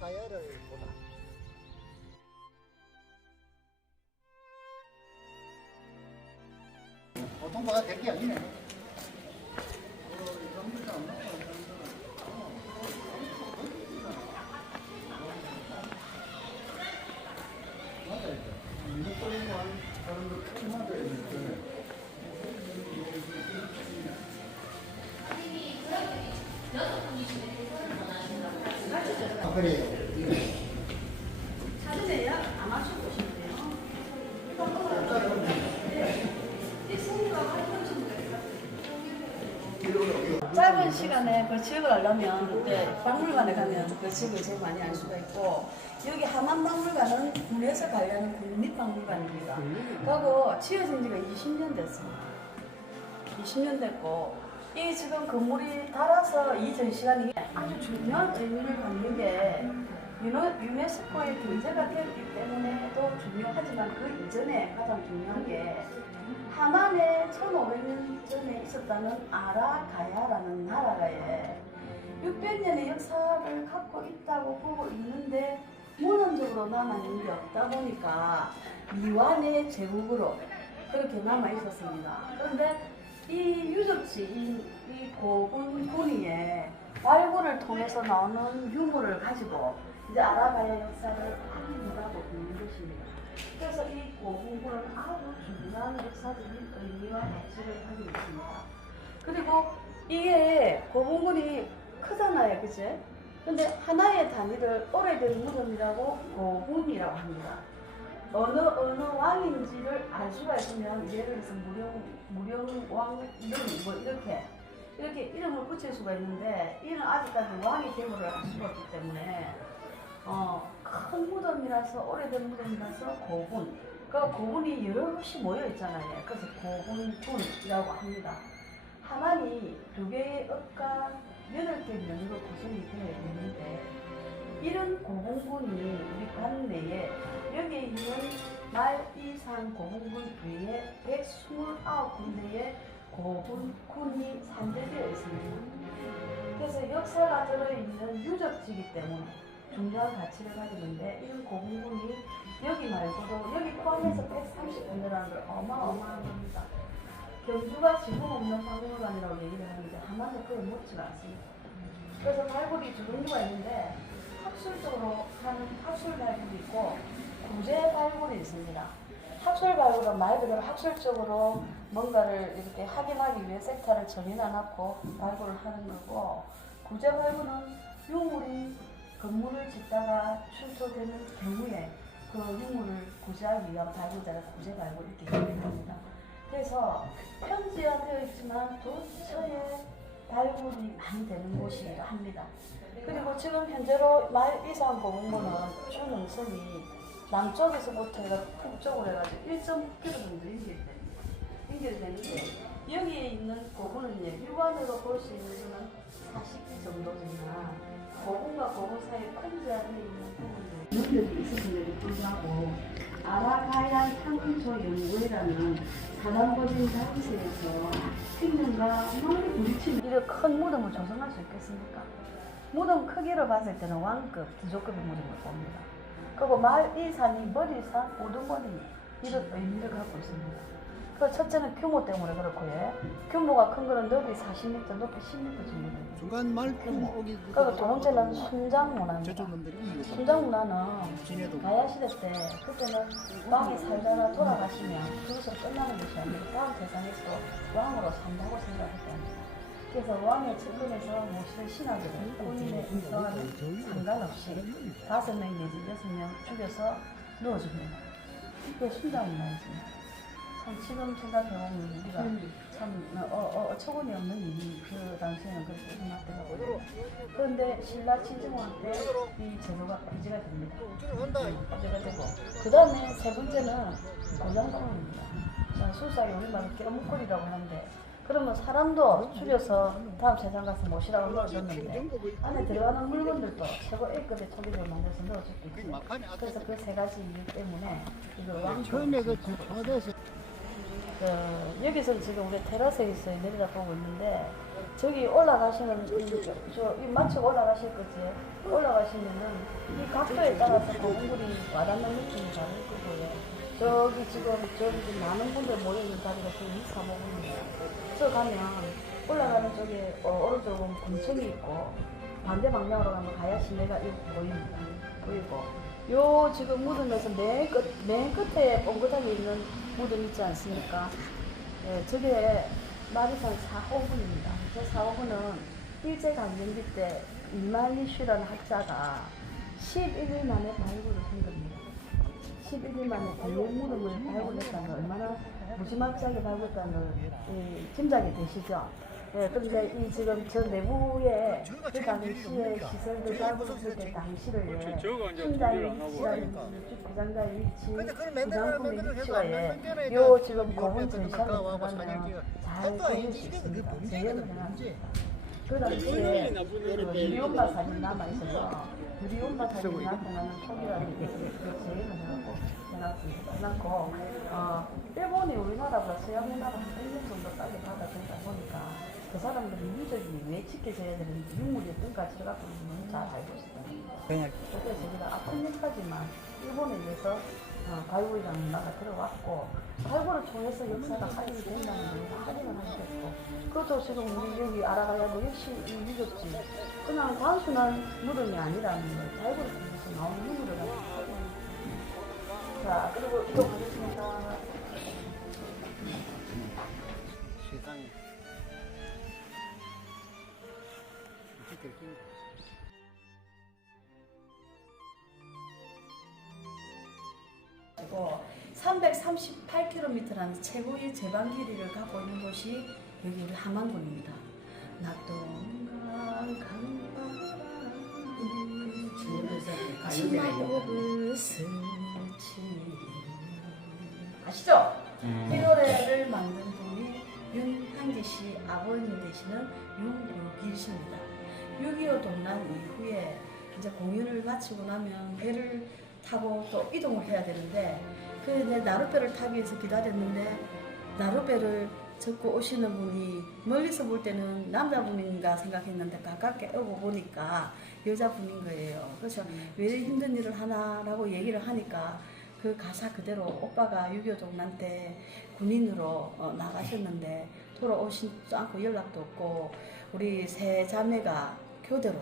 가야를 보다. 보통 뭐가 될 게 아니네. 아, 그래요. 찾으세요? 안 하시고 오시면 돼요. 짧은 시간에 그 지역을 알려면 박물관에 가면 그 지역을 제일 많이 알 수가 있고, 여기 하만박물관은 국내에서 관리하는 국립박물관입니다. 그리고 지어진 지가 20년 됐습니다. 20년 됐고, 이 지금 건물이 닳아서 이 전시관이 아주 중요한 의미를 갖는 게 유네스코의 경제가 되었기 때문에도 중요하지만 그 이전에 가장 중요한 게 하만에 1500년 전에 있었다는 아라가야라는 나라가에 600년의 역사를 갖고 있다고 보고 있는데 문헌적으로 남아있는 게 없다 보니까 미완의 제국으로 그렇게 남아 있었습니다. 그런데 이 유적지, 이 고분군이의 발굴을 통해서 나오는 유물을 가지고 이제 아라가야 역사를 확인하고 있는 것입니다. 그래서 이 고분군은 아주 중요한 역사적인 의미와 가치를 가지고 있습니다. 그리고 이게 고분군이 크잖아요, 그치? 근데 하나의 단위를 오래된 무덤이라고 고분이라고 합니다. 어느 왕인지를 알 수가 있으면 예를 들어서 무령왕 이름 뭐 이렇게 이름을 붙일 수가 있는데 이는 아직까지 왕의 계보를 알 수가 없기 때문에 큰 무덤이라서 오래된 무덤이라서 고분. 그 고분이 여러 곳이 모여 있잖아요. 그래서 고분군이라고 합니다. 하만이 2개의 읍과 8개 면으로 구성이 되어 있는데 이런 고분군이 우리 관내에 여기에 있는 말이산 고분군 외에 129군데의 고분군이 산재되어 있습니다. 그래서 역사가 들어있는 유적지이기 때문에 중요한 가치를 가지는데 이런 고분군이 여기 말고도 여기 포함해서 130군데라는 걸 어마어마한 겁니다. 경주가 지금 없는 박물관이라고 얘기를 하는데 하나는 그걸 묻지가 않습니다. 그래서 발굴이 두 종류가 있는데 학술적으로 하는 학술 발굴이 있고 구제 발굴이 있습니다. 학술 발굴은 말 그대로 학술적으로 뭔가를 이렇게 확인하기 위해 섹터를 정해놔놓고 발굴을 하는 거고, 구제 발굴은 유물이 건물을 짓다가 출토되는 경우에 그 유물을 구제하기 위한 발굴자가 구제 발굴을 이렇게 합니다. 그래서 현지화되어 있지만 도처에 발굴이 많이 되는 곳이기도 합니다. 그리고 지금 현재로 말이산 고분군은 주능선이 남쪽에서부터 해가 북쪽으로 해가지고 1.9km 정도 연결되는데 여기에 있는 고분은 육안으로 볼 수 있는 것은 40기 정도지만 고분과 고분 사이에 큰 제한이 있는 부분들이 연결이 있었음에도 불구하고 아라가야 탐구 연구회라는 사단법인 단체에서 생명과 많이 부딪히는 이런 큰 무덤을 조성할 수 있겠습니까? 무덤 크기로 봤을 때는 왕급, 부족급의 무덤을 봅니다. 그리고 말이산이 머리산, 우두머리 이런 의미를 갖고 있습니다. 그 첫째는 규모 때문에 그렇고요. 규모가 큰 거는 넓이 40m, 높이 10m 정도 됩니다. 중간 말품 오기. 그리고 두 번째는 순장문화입니다. 저쪽놈들이 순장문화는 가야 시대 때 그때는 왕이 살다가 돌아가시면 그것으로 끝나는 것이 아니고 다음 세상에서 왕으로 산다고 생각했다 합니다. 그래서 왕에 측근해서 모실 신하들은 본인의 인성과는 상관없이 5명 내지 6명 죽여서 넣어줍니다. 이게 순장문화였습니다. 참 지금 생각해보면 우리가 참 어처구니 없는 일이 그 당시에는 그렇게 일어났더라고요. 그런데 신라 치증왕 때 이 제도가 폐지가 됩니다. 폐지가 되고 그 다음에 세 번째는 고장공입니다. 술사에 우리말로 깨무거리라고 하는데 그러면 사람도 줄여서 다음 세상 가서 모시라고 넣어줬는데 안에 들어가는 물건들도 최고 A급의 토기를 만들어서 넣어줬고 있어요. 그래서 그 세 가지 이유 때문에 이걸 처음에 그 청와대에서 여기서 지금 우리 테라스에서 내려다보고 있는데 저기 올라가시는 저이 마치고 올라가실 거지. 올라가시면은 이 각도에 따라서 고물이 와닿는 느낌이 다를 거고요. 저기 지금 저기 많은 분들 모여 있는 자리가 지금 2, 3, 5분이에요. 저 가면 올라가는 쪽에 오른쪽은 군청이 있고 반대 방향으로 가면 가야 시내가 보입니다. 보이고 요 지금 무덤에서 맨 끝에 뻥긋하게 있는 무덤 있지 않습니까? 예, 저게 마리산 4호분입니다. 저 4호분은 일제강점기 때 이말리슈라는 학자가 11일 만에 발굴을 한 겁니다. 11일 만에 대형 무덤을 발굴했다는 얼마나 무지막지하게 발굴했다는 짐작이 되시죠? 네, 그런데 이 지금 저 내부에 그 당시의 시설들 발굴했을 때 당시를 팀장의 위치라든지 부장가의 위치, 부장품의 위치가 요 지금 고분 전시관에 들어가면 잘 보일 수 있습니다. 재현을 해놨습니다. 그 당시에 우리 엄마 사진 남아있어서 우리 엄마 사진 나타나는 소리라는 그 재현을 해놨고 일본이 우리나라보다 서양 문화가 한 1년 정도 빨리 받아들이다 보니까 그 사람들은 민족이 왜 지켜져야 되는지 유물이 어떤 가치를 갖고 있는지 잘 알고 있어요. 그래서 저희가 아픈 일까지만 일본에 의해서 발굴이라는 문화가 들어왔고 발굴을 통해서 역사가 확인이 된다는 걸 확인을 하게 됐고 그것도 지금 우리 여기 아라가야도 역시 유적지 그냥 단순한 무덤이 아니라는 걸 발굴을 통해서 나오는 유물을 가지고 자 그리고 이동하겠습니다. 세상에. 그리고 338km라는 최고의 제방 길이를 갖고 있는 곳이 여기 우리 함안군입니다. 낙동강 강바람 치마복을 스치니 아시죠? 이 노래를 만든 분이 윤한기 씨 아버님 되시는 윤국일 씨입니다. 6.25 동란 이후에 이제 공연을 마치고 나면 배를 타고 또 이동을 해야 되는데 그 나룻배를 타기 위해서 기다렸는데 나룻배를 접고 오시는 분이 멀리서 볼 때는 남자분인가 생각했는데 가깝게 오고 보니까 여자분인 거예요. 그래서 왜 힘든 일을 하나라고 얘기를 하니까 그 가사 그대로 오빠가 6.25 동란 때 군인으로 나가셨는데 돌아오시지 않고 연락도 없고 우리 세 자매가 교대로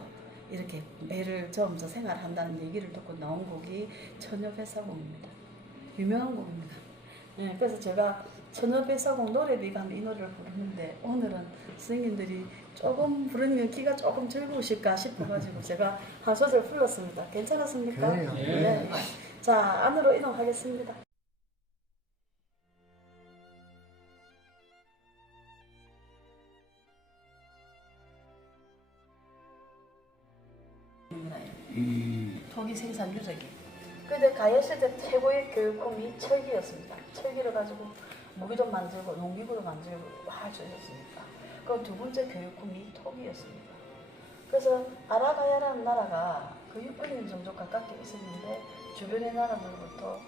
이렇게 배를 저으면서 생활한다는 얘기를 듣고 나온 곡이 처녀배사곡입니다. 유명한 곡입니다. 네, 그래서 제가 처녀배사곡 노래비가 하면 이 노래를 부르는데 오늘은 선생님들이 조금 부르면 귀가 조금 즐거우실까 싶어가지고 제가 한 소절 불렀습니다. 괜찮았습니까? 그래요. 네. 자, 안으로 이동하겠습니다. 토기 생산 유적이. 근데 가야실 때 최고의 교육품이 철기였습니다. 철기를 가지고 무기도 만들고 농기구도 만들고 할 수 있었습니다. 그리고 두 번째 교육품이 토기였습니다. 그래서 아라가야라는 나라가 그 600년 정도 가깝게 있었는데 주변의 나라들부터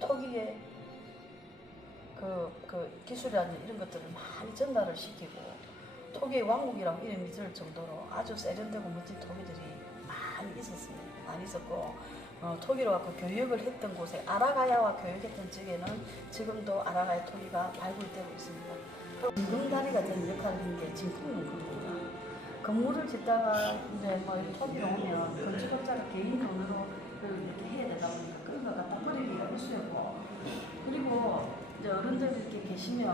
토기의 그 기술이라는 이런 것들을 많이 전달을 시키고 토기의 왕국이라고 이름이 들 정도로 아주 세련되고 멋진 토기들이 많이 있었습니다. 많이 있었고 토기로 갖고 교육을 했던 곳에 아라가야와 교육했던 지역에는 지금도 아라가야 토기가 발굴되고 있습니다. 진금다리가 된 역할을 한 게 진품용품입니다. 건물을 짓다가 이제 뭐 이렇게 토기로 오면 건축업자가 개인 돈으로 이렇게 해야 되다 보니까 그런 거 갖다 버리기가 일쑤였고 그리고 이제 어른들 이렇게 계시면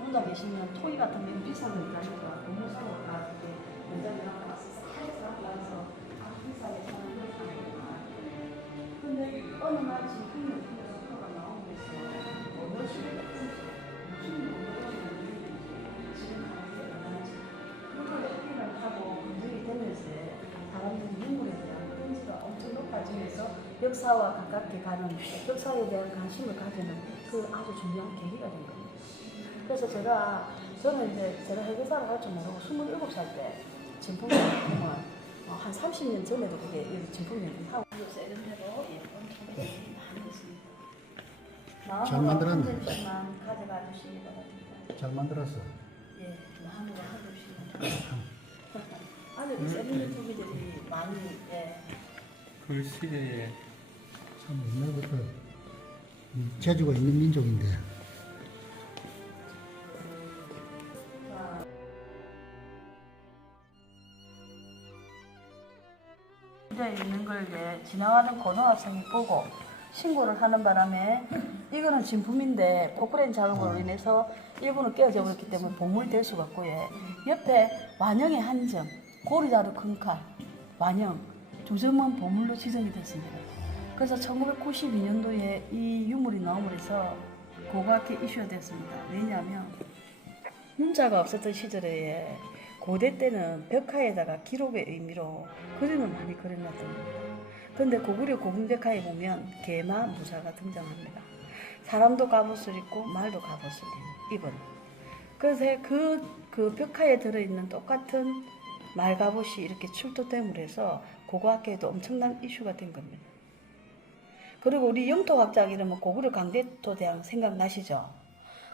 혼자 계시면 토기 같은 게 비싸니까 건물 사고 다 이렇게 연장을 하고 와서 살짝 와서 비싸게 사는 그런 상황입니다. 근데 어느 날 진품용 토가 나오면서 어느 시대가 무슨 지금 가는 게 얼마나지 그걸 토기를 하고 검증이 되면서 사람들이 유물에 대한 인지가 엄청 높아지면서 역사와 가깝게 가는 역사에 대한 관심을 가지는 그 아주 중요한 계기가 된 겁니다. 그래서 저는 이제 제가 회계사를 할 줄 모르고 27살 때 진품용품을 한 30년 전에도 그게 여기 진품용품 하고 세련되고 예쁜 토기들이 많이 있습니다. 잘 만들었네. 한 잔씩만 가져가 주시기 바랍니다. 잘 만들었어. 예, 마음으로 해주시면 아주 세련된 토기들이 많이 예. 그 시대에 참 옛날부터 재주가 있는 민족인데 에 있는 걸 이제 지나가는 고등학생이 보고 신고를 하는 바람에 이거는 진품인데 포크레인 작업으로 인해서 일부는 깨어져 버렸기 때문에 보물이 될 수가 없고 예. 옆에 완형의 한 점, 고리자루 큰 칼, 완형 두 점은 보물로 지정이 됐습니다. 그래서 1992년도에 이 유물이 나옴으로써 고고학회 이슈가 됐습니다. 왜냐하면 문자가 없었던 시절에 고대 때는 벽화에다가 기록의 의미로 그림을 많이 그려놨답니다. 그런데 고구려 고궁벽화에 보면 개마 무사가 등장합니다. 사람도 갑옷을 입고 말도 갑옷을 입은. 그래서 그 벽화에 들어있는 똑같은 말 갑옷이 이렇게 출토됨으로 해서 고고학계에도 엄청난 이슈가 된 겁니다. 그리고 우리 영토학자 이러면 고구려 강대토대왕 생각나시죠?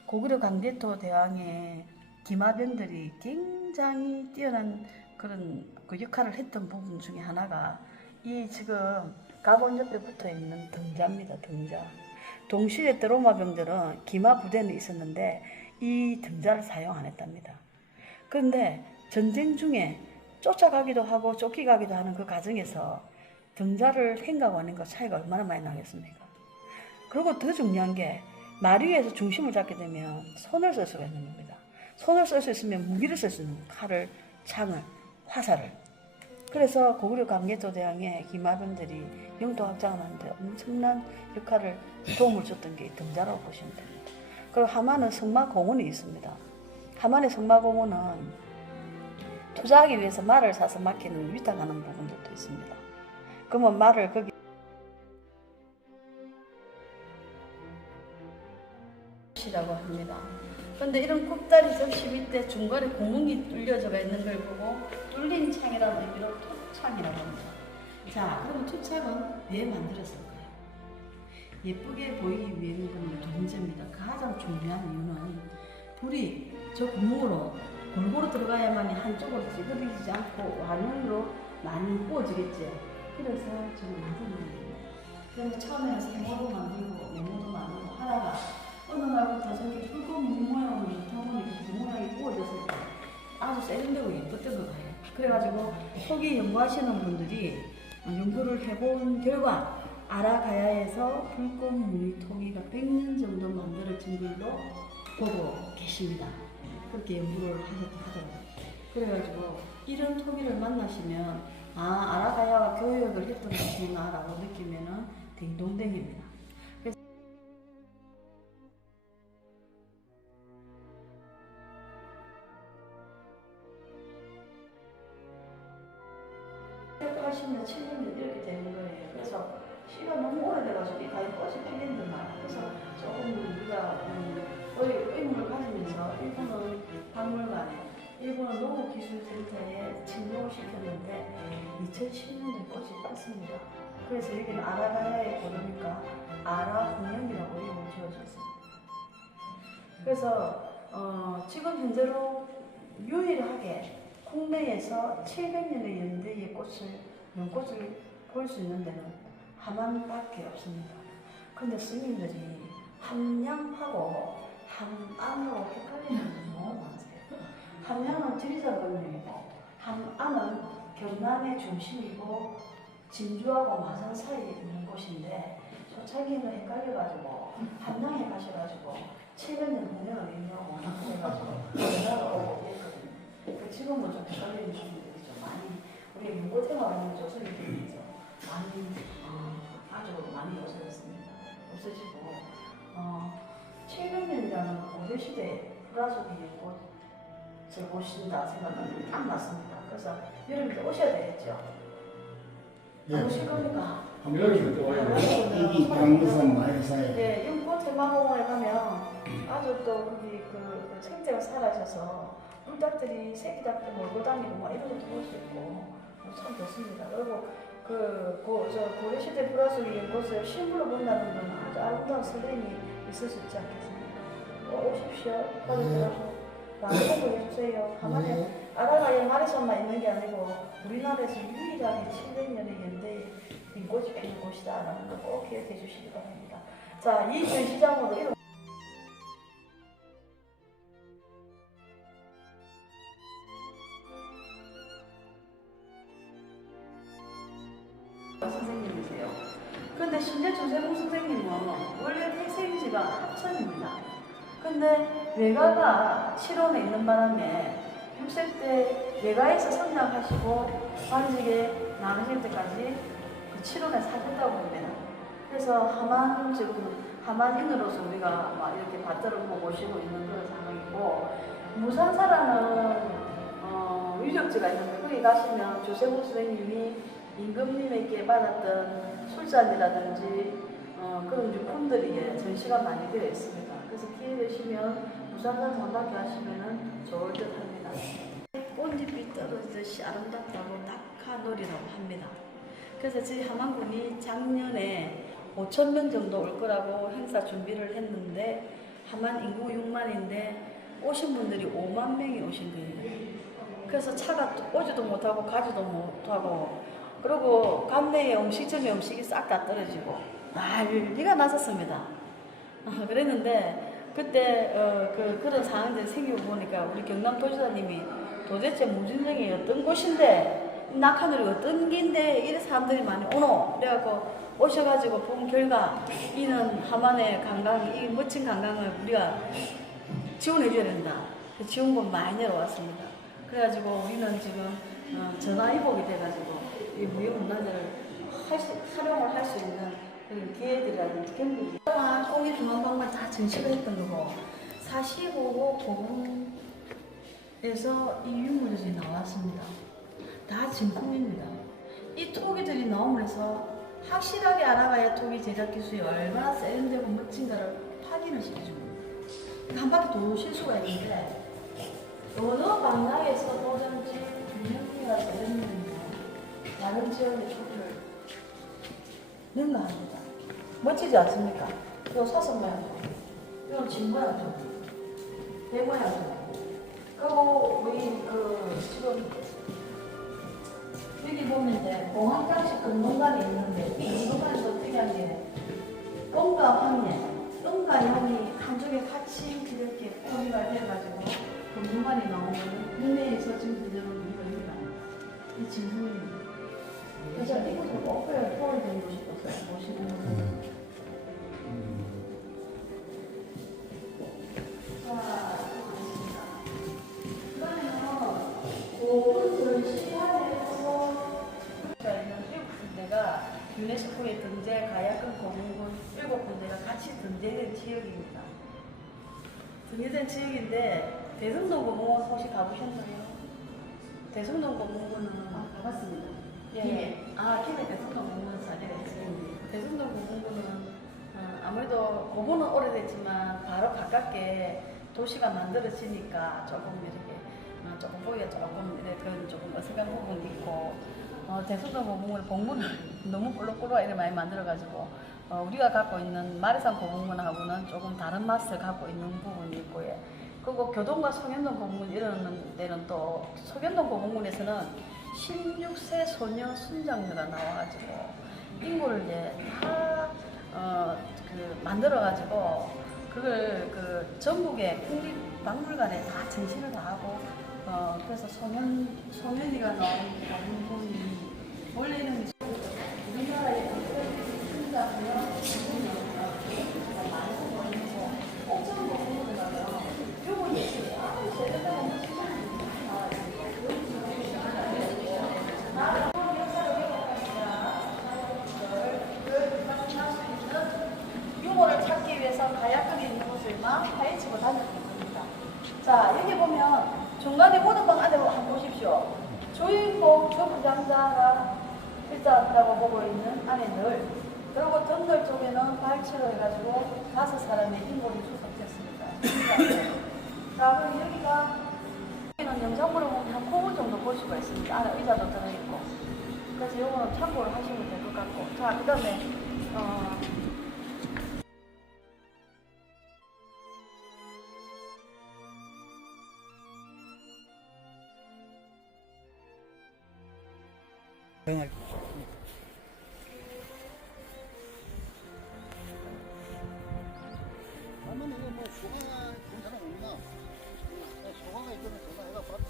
고구려 강대토대왕의 기마병들이 굉장히 뛰어난 그런 그 역할을 했던 부분 중에 하나가 이 지금 가본 옆에 붙어 있는 등자입니다. 등자. 동시대 때 로마 병들은 기마 부대는 있었는데 이 등자를 사용 안 했답니다. 그런데 전쟁 중에 쫓아가기도 하고 쫓기가기도 하는 그 과정에서 등자를 행하고 하는 것 차이가 얼마나 많이 나겠습니까? 그리고 더 중요한 게 말 위에서 중심을 잡게 되면 손을 쓸 수가 있는 겁니다. 손을 쓸 수 있으면 무기를 쓸 수 있는 칼을, 창을, 화살을. 그래서 고구려 강개토대왕의 기마병들이 영토확장을 하는데 엄청난 역할을 도움을 줬던 게 등자라고 보시면 됩니다. 그리고 하만은 성마공원이 있습니다. 하만의 성마공원은 투자하기 위해서 말을 사서 맡기는 위탁하는 부분들도 있습니다. 그러면 말을 거기 이라고 합니다. 그런데 이런 굽다리 접시 밑에 중간에 구멍이 뚫려져 있는 걸 보고 뚫린 창이라는 의미로 투창이라고 합니다. 자, 그러면 투창은 왜 만들었을까요? 예쁘게 보이기 위해서는 두 번째입니다. 가장 중요한 이유는 불이 저 구멍으로 골고루 들어가야만 한쪽으로 찌그러지지 않고 완연으로 많이 구워지겠죠. 그래서 저는 만듭니다. 그래서 처음에는 생모도 만들고 메모도 만들고 하다가 어느 날부터 저기 붉은 물 모양으로 타보니 그 모양이 구워졌을 때 아주 세련되고 예뻤던 것 같아요. 그래가지고 토기 연구하시는 분들이 연구를 해본 결과 아라가야에서 불꽃 무늬 토기가 100년 정도 만들어진 걸로 보고 계십니다. 그렇게 연구를 하더라고요. 그래가지고 이런 토기를 만나시면 아라가야가 교역을 했던 곳이구나 라고 느끼면은 딩동댕입니다. 하시면 7년이 이렇게 되는 거예요. 그래서 씨가 너무 오래돼가지고 이 가위 꽃이 피는데 말이야. 그래서 조금 우리가 의문을 가지면서 일본은 박물관에, 일본은 농업기술센터에 진료를 시켰는데 2010년도에 꽃이 폈습니다. 그래서 여기는 아라가야에 고르니까 아라공연이라고 이름을 지어줬습니다. 그래서 지금 현재로 유일하게 국내에서 700년의 연대의 연꽃을 볼 수 있는 데는 함안밖에 없습니다. 근데 스님들이 함양하고 함안으로 헷갈리는 분이 너무 많으세요. 함양은 지리산 건명이고 함안은 경남의 중심이고 진주하고 마산 사이에 있는 곳인데 초창기는 헷갈려가지고 함양에 가셔가지고 700년 공연을 인용하고 그래가지고 지금은 좀 헷갈리는 분들이 좀 많이 우리 연고생활하는 조선인들이 좀 많이 아주 많이 없어졌습니다. 없어지고 700년이라는 고려시대 불화족이 연꽃을 보신다 생각하면 딱 맞습니다. 그래서 여러분들 오셔야 되겠죠? 오실 겁니까? 여기서 또 와요. 여기 강릉산 마을사에 네, 연꽃 테마공원에 가면 아주 또 거기 그 생태가 사라져서 물닭들이 새끼 닭들 몰고 다니고 막 이런 것도 볼 수 있고 참 좋습니다. 그리고 저 고려시대 불화석의 연꽃을 실물로 본다는 건 아주 아름다운 설렘이 있을 수 있지 않겠습니까? 오십시오. 빨리 들어서 많이 공부해 주세요. 가만히 아라가의 마리선만 있는 게 아니고 우리나라에서 유일하게 700년의 연대 인꽃이 피는 곳이다라는 거 꼭 기억해 주시기 바랍니다. 자, 이 전시장으로 이런 선생님이세요. 근데 심지어 조세봉 선생님은 원래 태생지가 합천입니다. 근데 외가가 칠원에 있는 바람에 6세 때 외가에서 성장하시고 관직에 나가실 때까지 그 칠원에 사셨다고 합니다. 그래서 하만인으로서 우리가 막 이렇게 받들고 모시고 있는 그런 상황이고, 무산사라는 유적지가 있는데 거기 가시면 조세봉 선생님이 임금님에게 받았던 술잔이라든지 그런 유품들이 전시가 많이 되어 있습니다. 그래서 기회 되시면 무산산 관광객 하시면 좋을 듯 합니다. 꽃잎이 떨어지듯이 아름답다고 낙하놀이라고 합니다. 그래서 저희 함안군이 작년에 5,000명 정도 올 거라고 행사 준비를 했는데 함안 인구 6만인데 오신 분들이 5만 명이 오신 거예요. 그래서 차가 오지도 못하고 가지도 못하고, 그리고 관내에 음식점에 음식이 싹 다 떨어지고 난리가 났었습니다. 그랬는데 그때 그런 상황들이 생기고 보니까 우리 경남도지사님이 도대체 무진정이 어떤 곳인데 낙하늘이 어떤 긴데 이래 사람들이 많이 오노? 그래갖고 오셔가지고 본 결과 이는 함안의 관광, 이 멋진 관광을 우리가 지원해줘야 된다. 지원금 많이 내려왔습니다. 그래가지고 우리는 지금 전화위복이 돼가지고 이 무형문화재를 활용을 할 수 있는 그런 기회들이라든지 경비 그동안 공익중앙박물관 다 전시를 했던 거고 45호 고궁에서 이 유물들이 나왔습니다. 다 진품입니다. 이 토기들이 나오면서 확실하게 알아가야 토기 제작 기술이 얼마나 세련되고 멋진가를 확인을 시켜줍니다. 한 바퀴 도실 수가 있는데 어느 방향에서 보든지 분명히가 세련됩니다. 다른 지역의 토기를 능가합니다. 멋지지 않습니까? 이거 사슴 모양 토기, 이건 진 모양 토기, 배 모양 토기. 그리고 우리 지금 여기 보면 이제 공항장식 근공간이 있는데 이 공간에서 특이한 게 똥과 황예, 똥과 양이 한쪽에 같이 이렇게 꼬리가 돼가지고 근공간이 나오면 국내에서 지금 그대로 이겁니다. 이 진품입니다. 그래서 이것을 꼭 보여드리고 싶었어요. 보시는 분들. 자, 이번에는 고분 전시관에서 있는 7군데가 유네스코의 등재 가야금 고문군 7군데가 같이 등재된 지역입니다. 등재된 지역인데 대성동 고문군 혹시 가보셨나요? 대성동 고문군은 가봤습니다. 예. 김해 대성동 고문군 사례가 있습니다. 대성동 고문군은 아무래도 고문은 오래됐지만 바로 가깝게 도시가 만들어지니까 조금 이렇게 조금 보기가 조금 어색한 부분이 있고, 대성동 고문군의 봉문은 너무 볼록볼록 이렇게 많이 만들어가지고 우리가 갖고 있는 마리산 고문군하고는 조금 다른 맛을 갖고 있는 부분이 있고, 예. 그리고 교동과 송현동 고문군 이러는 데는 또 송현동 고문군에서는 16세 소녀 순장녀가 나와가지고 인구를 이제 다 만들어가지고 그걸 전국의 국립박물관에 다 전시를 다 하고, 그래서 소년이가 나온 고문군이 원래 이름이 우리나라의 순장녀 많이 쓰고 있고 옥천 고문군에 가면 요거 예술이 아주 세련되고 유물을 찾기 위해서 가야금이 있는 곳을 막 파헤치고 다녔던 겁니다. 자, 여기 보면 중간에 모든방 안에 한번 보십시오. 주인공 주부장자가 일자다고 보고 있는 안에 늘, 그리고 등들 쪽에는 발치로 해가지고 5사람의 인물이 수석했습니다. 자, 그럼 여기는 영상으로 보면 한 9분 정도 볼 수가 있습니다. 안에 의자도 들어있고. 그래서 이거는 참고를 하시면 될 것 같고. 자, 그 다음에 한번 이거 뭐 소가 본 사람 없나? 소가가 있거든 소가 해가 밥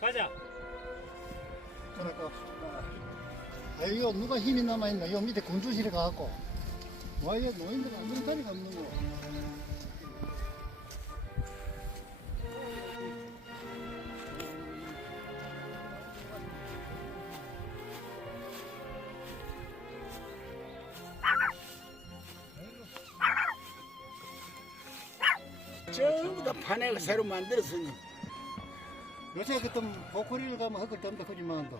가자. 그러니까 아 이거 누가 힘이 남아있나? 요 밑에 군주실에 가갖고 와 이거 노인들 앉는 자리가 없는 거. 전부 다 판을 새로 만들었으니 요새 그때 보코리를 가면 헛걸 덤다 하지만 또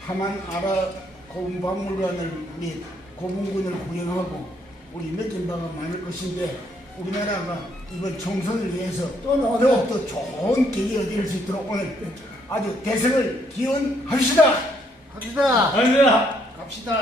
하만 아라 고문박물관을 및 고문군을 구경하고 우리 느낀 바가 많을 것인데 우리나라가 이번 총선을 위해서 더욱더 좋은 계기가 될 수 있도록 오늘 아주 대선을 기원합시다. 갑시다. 가자. 갑시다.